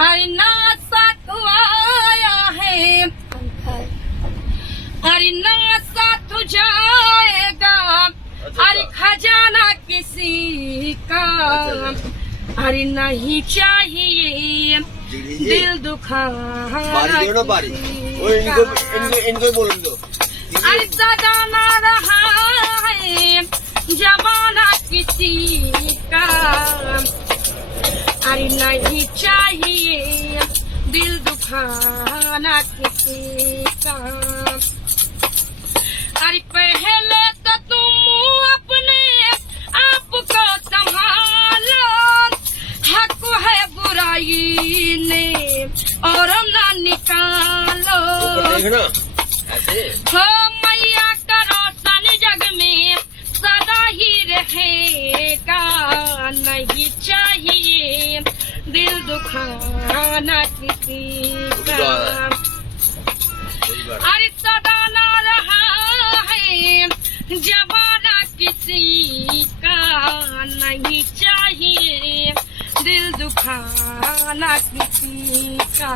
अरे ना साथ आया है, अरे ना साथ जाएगा, अरे खजाना किसी का, अरे नहीं चाहिए दिल दुखाना इनको बोलन दो। अरे सदा ना रहा है जमाना किसी का, अरे नहीं चाहिए दिल दुखाना किसी का। अरे पहले तो तुम अपने आप को संभालो, हक है बुराई ने और ना निकालो। हो मैया का रोशन जग में सदा ही रहेगा, नहीं चाहिए दिल दुखाना किसी का। अरे सदा ना रहा है जमाना किसी का, नहीं चाहिए दिल दुखाना किसी का।